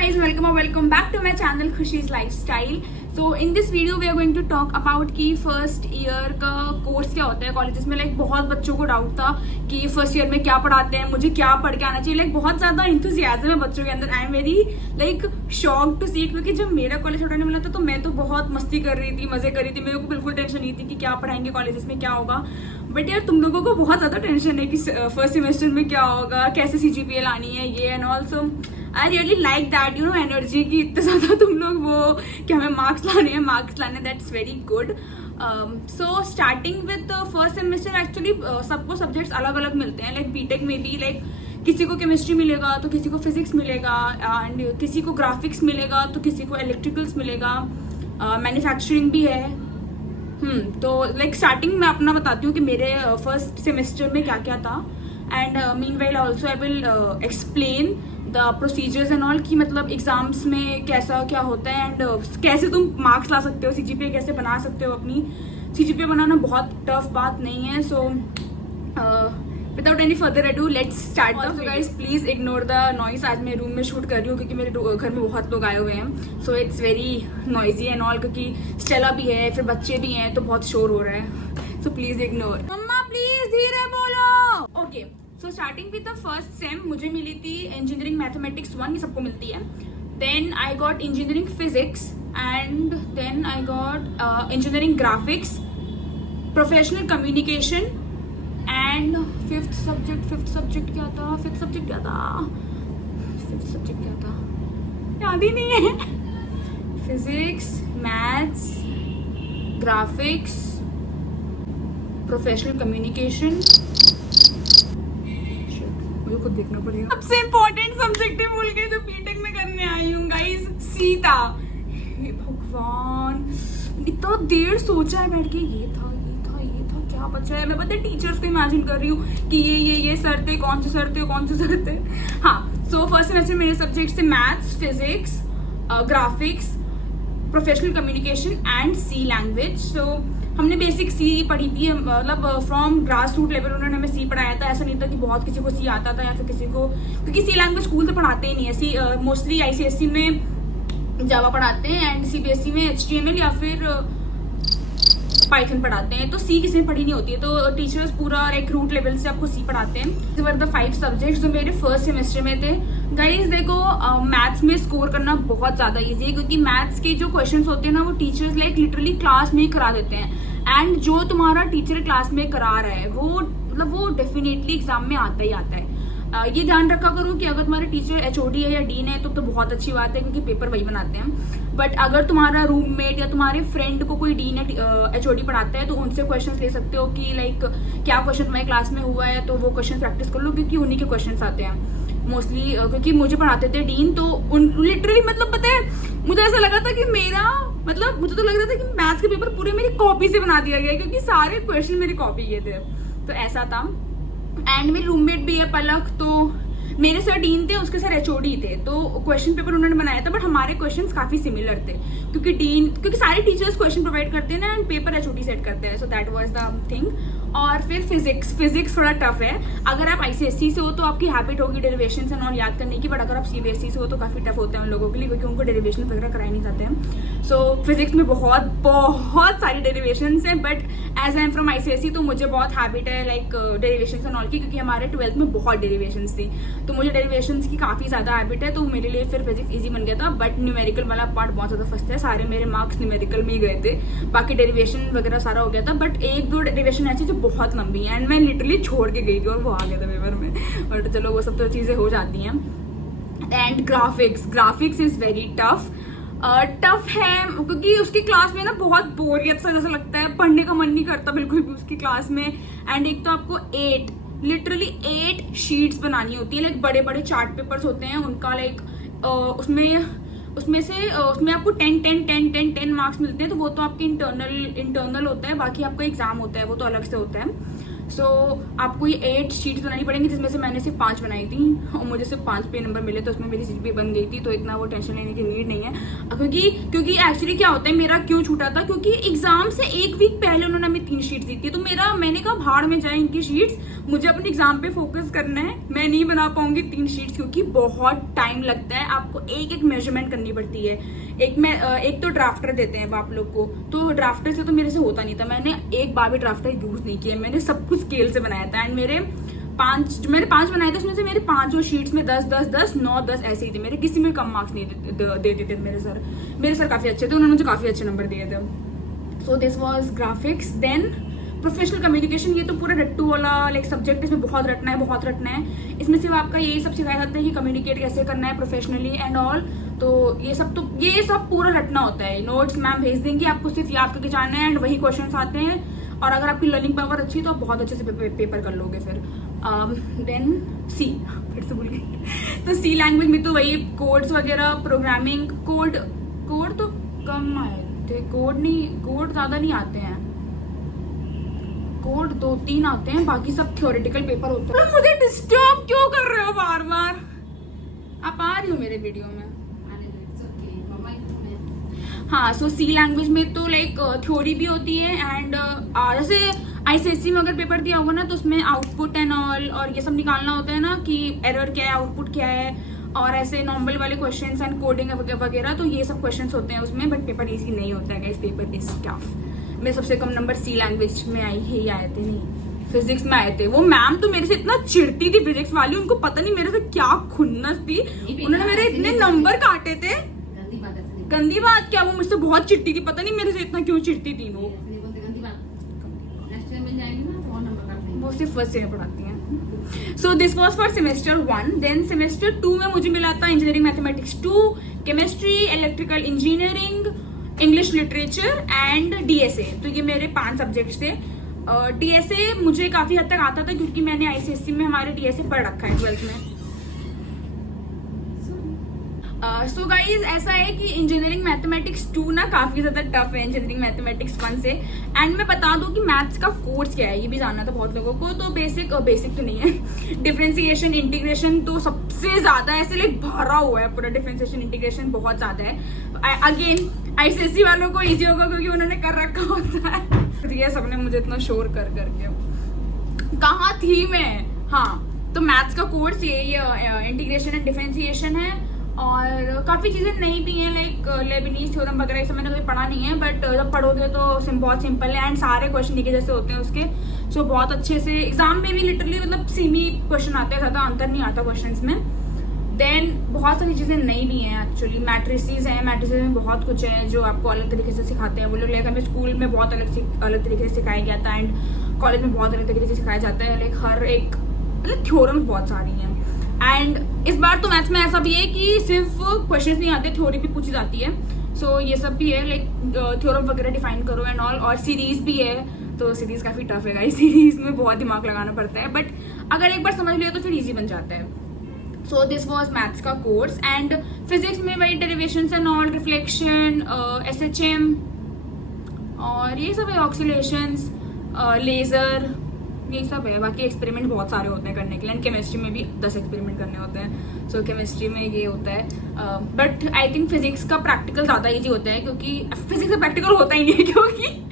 guys, welcome back to my channel Khushi's Lifestyle. So in this video we are going to talk about कि first year का course क्या होता है colleges में. Like बहुत बच्चों को डाउट था कि फर्स्ट ईयर में क्या पढ़ाते हैं, मुझे क्या पढ़ के आना चाहिए. लाइक बहुत ज्यादा इंथुजियाज्म है बच्चों के अंदर. I am very like shock to see, क्योंकि जब मेरा कॉलेज उठाने वाला था तो मैं तो बहुत मस्ती कर रही थी, मजे कर रही थी. मेरे को बिल्कुल टेंशन नहीं थी कि क्या पढ़ाएंगे कॉलेजेस में, क्या होगा. बट यार तुम लोगों को बहुत ज्यादा टेंशन है कि फर्स्ट सेमेस्टर में क्या होगा, कैसे CGPA लानी है, ये and also I really like that you know energy की इतने ज्यादा तुम लोग वो कि हमें मार्क्स लाने that's very good. So starting with first semester actually सबको सब्जेक्ट्स अलग अलग मिलते हैं. लाइक बीटेक में भी लाइक किसी को केमिस्ट्री मिलेगा तो किसी को फिजिक्स मिलेगा, एंड किसी को ग्राफिक्स मिलेगा तो किसी को इलेक्ट्रिकल्स मिलेगा, मैन्युफैक्चरिंग भी है. तो लाइक स्टार्टिंग में अपना बताती हूँ कि मेरे फर्स्ट सेमेस्टर में क्या क्या था. And meanwhile also I will explain the procedures and all कि मतलब एग्जाम्स में कैसा क्या होता है एंड कैसे तुम मार्क्स ला सकते हो, CGPA कैसे बना सकते हो. अपनी CGPA बनाना बहुत टफ बात नहीं है. So without any further ado let's start. Also guys please ignore the noise. आज मैं रूम में शूट कर रही हूँ क्योंकि मेरे घर में बहुत लोग आए हुए हैं. So it's very noisy and all, क्योंकि स्टेला भी है, फिर बच्चे भी हैं, तो बहुत शोर हो रहा है. So please ignore. मम्मा प्लीज धीरे बोलो. Okay, so starting with the first sem मुझे मिली थी इंजीनियरिंग मैथमेटिक्स 1, ये सबको मिलती है. Then I got engineering physics and then I got engineering graphics, professional communication and fifth subject क्या था याद ही नहीं है. Physics, maths, graphics, professional communication. मुझे खुद देखना पड़ेगा. सबसे इम्पोर्टेंट सब्जेक्ट भूल गए जो बीटेक में करने आई हूँ गाइस. सीता, हे भगवान इतना देर सोचा है बैठ के. ये था क्या बचा है. मैं पता है टीचर्स को इमेजिन कर रही हूँ कि ये सर थे, कौन से सर थे. हाँ, सो फर्स्ट सेमेस्टर मेरे सब्जेक्ट थे maths, physics, graphics, professional communication and C language. So हमने बेसिक सी पढ़ी थी, मतलब फ्रॉम ग्रास रूट लेवल उन्होंने हमें सी पढ़ाया था. ऐसा नहीं था कि बहुत किसी को सी आता था या फिर किसी को, क्योंकि सी लैंग्वेज स्कूल से पढ़ाते ही नहीं है. सी मोस्टली ICSE में जावा पढ़ाते हैं एंड CBSE में HTML या फिर पाइथन पढ़ाते हैं. तो सी किसी में पढ़ी नहीं होती है, तो टीचर्स पूरा एक रूट लेवल से आपको सी पढ़ाते हैं. दिस वर द 5 सब्जेक्ट्स जो मेरे फर्स्ट सेमेस्टर में थे. गाइस देखो, मैथ्स में स्कोर करना बहुत ज्यादा इजी है, क्योंकि मैथ्स के जो क्वेश्चंस होते हैं ना वो टीचर्स लाइक लिटरली क्लास में ही करा देते हैं. एंड जो तुम्हारा टीचर क्लास में करा रहा है वो डेफिनेटली एग्जाम में आता ही आता है. ये ध्यान रखा करो कि अगर तुम्हारे टीचर HOD है या डीन है तो बहुत अच्छी बात है, क्योंकि पेपर वही बनाते हैं. बट अगर तुम्हारा रूममेट या तुम्हारे फ्रेंड को कोई डीन या HOD पढ़ाता है तो उनसे क्वेश्चंस ले सकते हो कि लाइक क्या क्वेश्चन तुम्हारी क्लास में हुआ है, तो वो क्वेश्चन प्रैक्टिस कर लो, क्योंकि उन्हीं के क्वेश्चन आते हैं मोस्टली. क्योंकि मुझे पढ़ाते थे डीन, तो लिटरली मतलब पता है मुझे ऐसा लगा था कि मुझे तो लग रहा था कि मैथ्स के पेपर पूरे मेरी कॉपी से बना दिया गया, क्योंकि सारे क्वेश्चन मेरी कॉपी के थे. तो ऐसा था. एंड मेरी रूममेट भी है पलक, तो मेरे सर डीन थे, उसके सर HOD थे, तो क्वेश्चन पेपर उन्होंने बनाया था. बट हमारे क्वेश्चंस काफी सिमिलर थे, क्योंकि सारे टीचर्स क्वेश्चन प्रोवाइड करते हैं ना एंड पेपर HOD सेट करते हैं. सो दैट वाज द थिंग. और फिर फिजिक्स थोड़ा टफ है. अगर आप ICSE से हो तो आपकी हैबिट होगी डेरिवेशंस एंड ऑल याद करने की, बट अगर आप CBSE से हो तो काफी टफ होता है उन लोगों के लिए, क्योंकि उनको डेरिवेशन वगैरह कराए नहीं जाते हैं. सो फिजिक्स में बहुत सारी डेरिवेशंस हैं, but as I am from ICSE तो मुझे बहुत हैबिट है लाइक डेरिवेशंस एंड ऑल की, क्योंकि हमारे 12th में बहुत डेरिवेशंस थी, तो मुझे डेरिवेशंस की काफी ज्यादा हैबिट है. तो मेरे लिए फिर फिजिक्स इजी बन गया था. बट न्यूमेरिकल वाला पार्ट बहुत ज्यादा फंसता है. सारे मेरे मार्क्स न्यूमेरिकल में ही गए थे, बाकी डेरिवेशन वगैरह सारा हो गया था. बट 1-2 डेरिवेशन ऐसी जो बहुत लंबी है एंड मैं लिटरली छोड़ के गई थी और वो आ गया था पेपर में. बट चलो वो सब तो चीजें हो जाती हैं. And graphics is very tough है, क्योंकि उसकी क्लास में ना बहुत बोरियत सा जैसा लगता है, पढ़ने का मन नहीं करता बिल्कुल भी उसकी क्लास में. एंड एक तो आपको 8 शीट्स बनानी होती है. लाइक बड़े बड़े चार्ट पेपर्स होते हैं उनका, लाइक उसमें आपको 10 मार्क्स मिलते हैं. तो वो तो आपके इंटरनल होता है, बाकी आपका एग्जाम होता है, वो तो अलग से होता है. सो आपको ये 8 शीट्स बनानी पड़ेंगी, जिसमें से मैंने सिर्फ 5 बनाई थी और मुझे सिर्फ 5 पे नंबर मिले, तो उसमें मेरी सीट भी बन गई थी, तो इतना वो टेंशन लेने की नीड नहीं है। क्योंकि एक्चुअली क्या होता है, मेरा क्यों छूटा था, क्योंकि एग्जाम से 1 वीक पहले उन्होंने हमें 3 शीट्स दी थी, तो मैंने कहा भाड़ में जाए इनकी शीट्स, मुझे अपने एग्जाम पे फोकस करना है, मैं नहीं बना पाऊंगी 3 शीट्स, क्योंकि बहुत टाइम लगता है, आपको एक एक मेजरमेंट करनी पड़ती है। एक तो ड्राफ्टर देते हैं आप लोग को, तो ड्राफ्टर से तो मेरे से होता नहीं था, मैंने एक बार भी ड्राफ्टर यूज नहीं किया, मैंने सब कुछ स्केल से बनाया था। एंड मैंने 5 बनाए थे, उसमें से मेरे 5 शीट्स में 10, 10, 10, 9, 10 ऐसे ही थे, मेरे किसी में कम मार्क्स नहीं देते थे मेरे सर काफी अच्छे थे, उन्होंने मुझे काफी अच्छे नंबर दिए थे। So this was graphics. Then professional communication, ये तो पूरा रट्टू वाला लाइक सब्जेक्ट, इसमें बहुत रटना है। इसमें सिर्फ आपका यही सब सिखाया जाता है कि कम्युनिकेट कैसे करना है प्रोफेशनली एंड ऑल, तो ये सब पूरा रटना होता है। नोट्स मैम भेज देंगी, आपको सिर्फ याद करके जाना है एंड वही क्वेश्चन आते हैं, और अगर आपकी लर्निंग पावर अच्छी तो आप बहुत अच्छे से पेपर कर लोगे। फिर देन सी, फिर से भूल गई, तो सी लैंग्वेज में तो वही कोड्स वगैरह, प्रोग्रामिंग, कोड तो कम आए थे, कोड ज्यादा नहीं आते हैं, कोड 2-3 आते हैं, बाकी सब थ्योरेटिकल पेपर होते हैं। मुझे डिस्टर्ब क्यों कर रहे हो बार बार? आप आ रही हो मेरे वीडियो में? हाँ, सो सी लैंग्वेज में तो लाइक थ्योरी भी होती है एंड जैसे आईसीएससी में अगर पेपर दिया होगा ना, तो उसमें आउटपुट एंड ऑल और ये सब निकालना होता है ना, कि एरर क्या है, आउटपुट क्या है, और ऐसे नॉर्मल वाले क्वेश्चंस एंड कोडिंग वगैरह, तो ये सब क्वेश्चंस होते हैं उसमें, बट पेपर इजी नहीं होता है गाइस, पेपर इज टफ। मेरे सबसे कम नंबर सी लैंग्वेज में आए थे, नहीं फिजिक्स में आए थे। वो मैम तो मेरे से इतना चिढ़ती थी फिजिक्स वाली, उनको पता नहीं मेरे से क्या खुन्नस थी, उन्होंने मेरे इतने नंबर काटे थे। गंदी बात क्या, वो मुझसे बहुत चिढ़ती थी, पता नहीं मेरे से इतना क्यों चिढ़ती थी वो सिर्फ फर्स्ट ईयर पढ़ाती हैं। So this was for semester 1। Then semester 2 में मुझे मिला था engineering mathematics 2, chemistry, electrical engineering, English literature and DSA. तो ये मेरे 5 सब्जेक्ट्स थे। डीएसए मुझे काफी हद तक आता था, क्योंकि मैंने आईसीएससी में हमारे डीएसए पढ़ रखा है 12th में। सो गाइज ऐसा है कि इंजीनियरिंग मैथमेटिक्स 2 ना काफी ज्यादा टफ है इंजीनियरिंग मैथमेटिक्स 1 से। एंड मैं बता दूं कि मैथ्स का कोर्स क्या है, ये भी जानना था बहुत लोगों को। तो बेसिक तो नहीं है, डिफरेंशिएशन, इंटीग्रेशन तो सबसे ज्यादा ऐसे लाइक भरा हुआ है पूरा, डिफरेंशिएशन, इंटीग्रेशन बहुत ज्यादा है। अगेन आईसीएससी वालों को इजी होगा क्योंकि उन्होंने कर रखा होता है। ये सबने मुझे इतना शोर कर करके, कहाँ थी मैं? हाँ, तो मैथ्स का कोर्स ये इंटीग्रेशन एंड डिफरेंशिएशन है, और काफी चीजें नहीं भी हैं, लाइक लेबनीज थ्योरम वगैरह, ये सब मैंने कभी पढ़ा नहीं है, बट जब पढ़ोगे तो बहुत सिंपल है एंड सारे क्वेश्चन एक जैसे होते हैं उसके। सो बहुत अच्छे से एग्जाम में भी लिटरली मतलब सेमी क्वेश्चन आते हैं, ज्यादा अंतर नहीं आता क्वेश्चंस में। देन बहुत सारी चीजें नई भी हैं एक्चुअली, मैट्रिसेस हैं, मैट्रिसेस में बहुत कुछ है जो आपको अलग तरीके से सिखाते हैं वो लोग। लाइक हमें स्कूल में बहुत अलग तरीके से सिखाया गया था एंड कॉलेज में बहुत अलग तरीके से सिखाया जाता है, लाइक हर एक मतलब थ्योरम बहुत सारी हैं। एंड इस बार तो मैथ्स में ऐसा भी है कि सिर्फ क्वेश्चंस नहीं आते, थ्योरी भी पूछी जाती है। सो ये सब भी है, लाइक थ्योरम वगैरह डिफाइन करो एंड ऑल, और सीरीज भी है, तो सीरीज काफी टफ है गाइस, सीरीज में बहुत दिमाग लगाना पड़ता है, बट अगर एक बार समझ लिया तो फिर इजी बन जाता है। सो दिस वॉज मैथ्स का कोर्स। एंड फिजिक्स में वही derivations and all, reflection, SHM और ये सब है, ऑक्सीलेशंस, लेजर, यही सब है। बाकी एक्सपेरिमेंट बहुत सारे होते हैं करने के लिए, एंड केमिस्ट्री में भी 10 एक्सपेरिमेंट करने होते हैं। सो केमिस्ट्री में ये होता है, बट आई थिंक फिजिक्स का प्रैक्टिकल ज़्यादा ईजी होता है, क्योंकि फिजिक्स का प्रैक्टिकल होता ही नहीं है, क्योंकि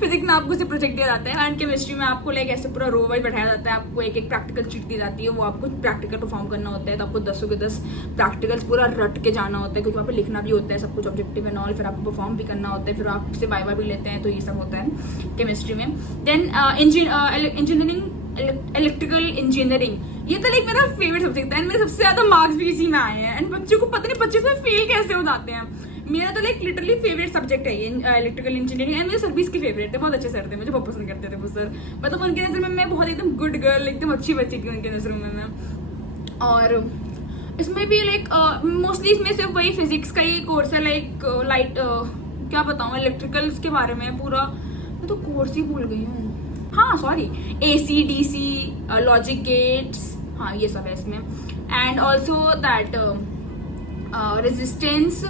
फिजिक्स में आपको सिर्फ प्रोजेक्ट दिया जाता है, एंड केमिस्ट्री में आपको लाइक ऐसे पूरा रो वाइज बैठाया जाता है, आपको एक प्रैक्टिकल चिट दी जाती है, वो आपको प्रैक्टिकल परफॉर्म करना होता है, तो आपको 10 के 10 प्रैक्टिकल्स पूरा रट के जाना होता है, क्योंकि वहाँ पे लिखना भी होता है सब कुछ, ऑब्जेक्टिव एंड ऑल, फिर आपको परफॉर्म भी करना होता है, फिर आपसे वाइवा भी लेते हैं, तो ये सब होता है केमिस्ट्री में। देन इंजीनियरिंग, इलेक्ट्रिकल इंजीनियरिंग, ये तो लाइक मेरा फेवरेट सब्जेक्ट है, मेरे सबसे ज्यादा मार्क्स भी इसी में आए हैं, एंड बच्चों को पता नहीं बच्चे इसमें फेल कैसे हो जाते हैं। मेरा तो लाइक लिटरली फेवरेट सब्जेक्ट है ये इलेक्ट्रिकल इंजीनियरिंग, एंड मेरे सर्विस के फेवरेट थे, बहुत अच्छे सर थे, मुझे बहुत पसंद करते थे वो सर, मतलब उनके नजर में मैं बहुत एकदम गुड गर्ल, एकदम अच्छी बच्ची थी उनके नजर में मैं। और इसमें भी लाइक मोस्टली इसमें सिर्फ वही फिजिक्स का ही कोर्स है, लाइक लाइट क्या बताऊँ इलेक्ट्रिकल्स के बारे में पूरा, मैं तो कोर्स ही भूल गई हूँ। हाँ sorry, AC DC, logic gates, हाँ ये सब है इसमें। And also that resistance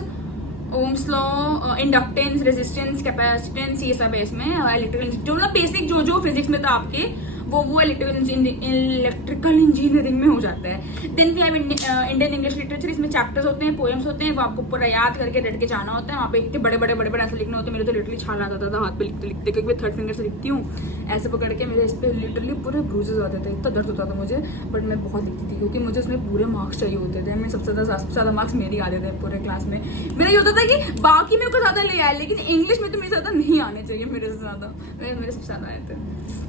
Ohm's law, inductance, resistance, capacitance, ये सब है इसमें। इलेक्ट्रिकल जो मतलब बेसिक जो फिजिक्स में था आपके वो इलेक्ट्रिकल इंजीनियरिंग में हो जाता है। Then we have Indian English literature, इसमें चैप्टर्स होते हैं, पोएम्स होते हैं, वो आपको पूरा याद करके रट के जाना होता है। वहाँ पे इतने बड़े बड़े आंसर लिखने होते हैं। मेरे तो लिटरली छाल आता था हाथ पे लिखते क्योंकि मैं थर्ड फिंगर से लिखती हूँ, ऐसे पकड़ के मेरे इस पर लिटरली पूरे ब्रूजेस आते थे, इतना दर्द होता था मुझे, बट मैं बहुत लिखती थी क्योंकि मुझे उसमें पूरे मार्क्स चाहिए होते थे। मैं सबसे ज़्यादा मार्क्स मेरे आते थे पूरे क्लास में। मेरा ये होता था कि बाकी मेरे को ज़्यादा ले आए, लेकिन इंग्लिश में तो मेरे ज़्यादा नहीं आने चाहिए, मेरे से ज़्यादा मेरे सबसे ज़्यादा आए थे।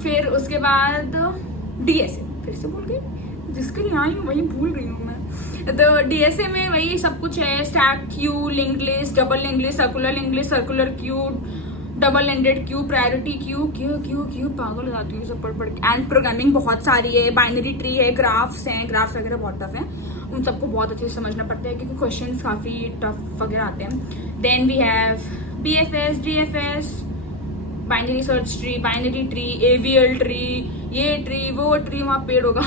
फिर उसके बाद डीएसए, फिर से भूल गई, जिसके लिए आई हूँ वही भूल रही हूँ मैं। तो डीएसए में वही सब कुछ है, stack queue, linked list, double linked list, circular queue, double ended queue, priority queue, Q पागल हो जाती हूँ सब पढ़ के। एंड प्रोग्रामिंग बहुत सारी है, बाइनरी ट्री है, ग्राफ्स वगैरह बहुत टफ है, उन सबको बहुत अच्छे से समझना पड़ता है क्योंकि क्वेश्चंस काफ़ी टफ वगैरह आते हैं। Then we have BFS, DFS, binary search tree, binary tree, AVL tree, ये ट्री वो ट्री, वहाँ पेड़ होगा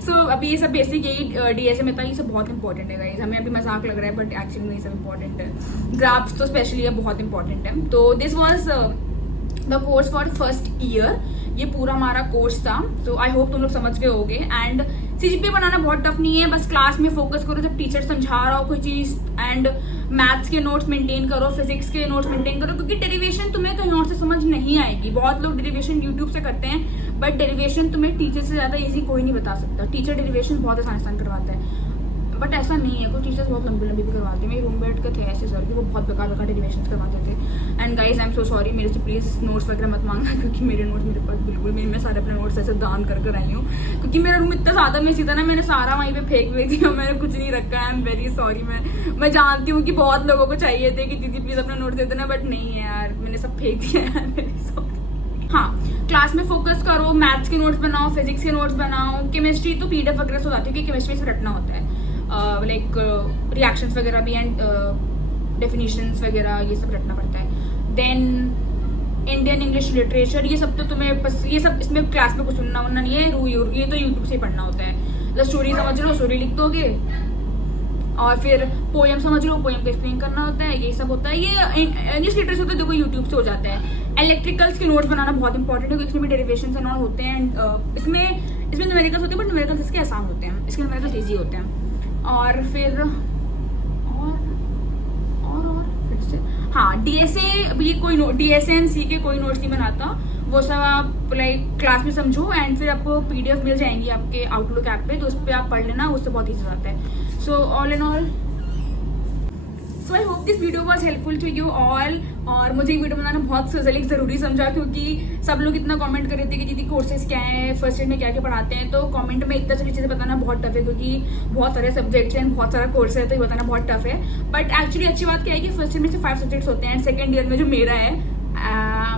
सो अभी ये सब बेसिक यही डीएसए में था। ये सब बहुत इंपॉर्टेंट है गाइस, हमें अभी मजाक लग रहा है बट एक्चुअली में ये सब इंपॉर्टेंट है। ग्राफ्स तो स्पेशली ये बहुत इंपॉर्टेंट है। तो this was the course for first year, ये पूरा हमारा कोर्स था। सो आई होप तुम लोग समझ गए होगे। एंड CGPA बनाना बहुत टफ नहीं है, बस क्लास में फोकस करो जब टीचर समझा रहा हो कोई चीज, एंड मैथ्स के नोट्स मेंटेन करो, फिजिक्स के नोट्स मेंटेन करो, क्योंकि डेरिवेशन तुम्हें कहीं और से समझ नहीं आएगी। बहुत लोग डेरिवेशन यूट्यूब से करते हैं, बट डेरिवेशन तुम्हें टीचर से ज्यादा इजी कोई नहीं बता सकता। टीचर डेरिवेशन बहुत आसान करवाता है, बट ऐसा नहीं है, कुछ टीचर्स बहुत लंबी भी करवाते हैं। मेरे रूममेट के थे ऐसे सर कि वो बहुत बेकार डेरिवेशन करवाते थे। And guys I am so sorry, मेरे से प्लीज नोट्स वगैरह मत मांगना, क्योंकि मेरे नोट्स मेरे पास बिल्कुल भी, मैं सारे अपने नोट्स ऐसे दान कर आई हूँ, क्योंकि मेरा रूम इतना ज्यादा मेसी था ना, मैंने सारा वहीं पे फेंक हुई थी और मैंने कुछ नहीं रखा है। आई एम वेरी सॉरी। मैं जानती हूँ कि बहुत लोगों को चाहिए थे कि दीदी प्लीज अपना नोट्स दे देना, बट नहीं है यार, मैंने सब फेंक दिया है, वेरी सॉरी। हाँ, क्लास में फोकस करो, मैथ्स के नोट्स बनाओ, फिजिक्स के नोट्स बनाओ, केमिस्ट्री तो PDF वगैरह से हो जाती है क्योंकि केमिस्ट्री से रटना होता है, लाइक रिएक्शंस वगैरह भी एंड डेफिनेशंस वगैरह ये सब रटना पड़ता है। देन इंडियन इंग्लिश लिटरेचर, ये सब तो तुम्हें बस, ये सब इसमें क्लास में कुछ सुनना वनना नहीं है, ये तो यूट्यूब से ही पढ़ना होता है। द स्टोरी समझ लो, स्टोरी लिख दोगे, और फिर पोएम समझ लो, पोएम को एक्सप्लेन करना होता है, ये सब होता है। ये इंग्लिश लिटरेचर तो देखो यूट्यूब से हो जाता है। इलेक्ट्रिकल्स के नोट्स बनाना बहुत इंपॉर्टेंट है, इसमें भी डेरिवेशंस एंड ऑल होते हैं। इसमें न्यूमेरिकल्स होते हैं, बट न्यूमेरिकल्स इसके आसान होते हैं, इसके न्यूमेरिकल्स ईजी होते हैं। और फिर से हाँ, डीएसए भी कोई डीएसए एंड सी के कोई नोट्स नहीं बनाता, वो सब आप लाइक क्लास में समझो, एंड फिर आपको PDF मिल जाएंगी आपके आउटलुक ऐप पे, तो उस पर आप पढ़ लेना, उससे बहुत ईजी आता है। So all in all, so I hope this video was helpful to you all. और मुझे वीडियो बनाना बहुत ज़रूरी समझा, क्योंकि सब लोग इतना कमेंट कर रहे थे कि दीदी कोर्सेज क्या है, फर्स्ट ईयर में क्या क्या पढ़ाते हैं। तो कमेंट में इतना सारी चीज़ें बताना बहुत टफ है, क्योंकि बहुत सारे सब्जेक्ट्स हैं, बहुत सारा कोर्स है, तो ये बताना बहुत टफ है। बट एक्चुअली अच्छी बात क्या है कि फर्स्ट ईयर में से 5 सब्जेक्ट्स होते हैं, एंड सेकेंड ईयर में जो मेरा है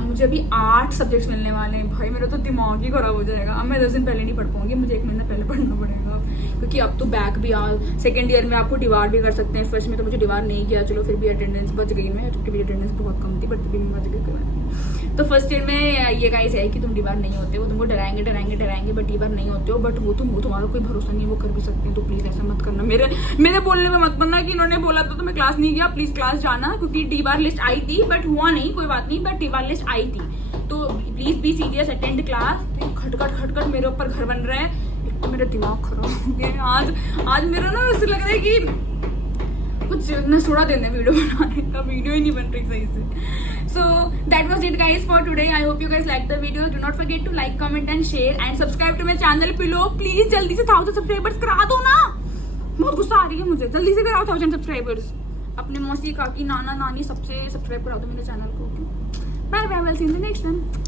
मुझे अभी 8 सब्जेक्ट्स मिलने वाले हैं। भाई मेरा तो दिमाग ही खराब हो जाएगा। अब मैं 10 दिन पहले नहीं पढ़ पाऊंगी, मुझे 1 महीना पहले पढ़ना पड़ेगा, क्योंकि अब तो बैक भी सेकंड ईयर में आपको डिवार भी कर सकते हैं। फर्स्ट में तो मुझे डिवार नहीं किया, चलो फिर भी अटेंडेंस बच गई मैं, क्योंकि मेरी अटेंडेंस बहुत कम थी, बट भी मैं बच गई। तो फर्स्ट ईयर में ये गाइस है कि तुम डिवार नहीं होते, वो तुमको डराएंगे, बट डिवार नहीं होते हो। बट वो तुम्हारा कोई भरोसा नहीं है, वो कर भी सकते हैं, तो प्लीज ऐसा मत करना। मेरे बोलने में मत बनना कि इन्होंने बोला तो मैं क्लास नहीं गया। प्लीज क्लास जाना, क्योंकि डिवार लिस्ट आई थी, बट हुआ नहीं, कोई बात नहीं, बट डिवार लिस्ट आई थी, तो please be serious, attend class. खटखट मेरे ऊपर घर बन रहा है, एक तो मेरा दिमाग खराब हो गया आज मेरा ना ऐसे लग रहा है कि कुछ नसोड़ा देना वीडियो बनाने का, वीडियो ही नहीं बन रही सही से। So that was it guys for today. I hope you guys like the video. Do not forget to like, comment and share and subscribe to my channel below. Please जल्दी से 1000 subscribers करा दो ना, बहुत गुस्सा आ रही है मुझे। जल्दी से कराओ 1000 सब्सक्राइबर्स। अपने मौसी, काकी, नाना, नानी सबसे सब्सक्राइब करा दो मेरे चैनल को। Bye bye, will see you in the next one.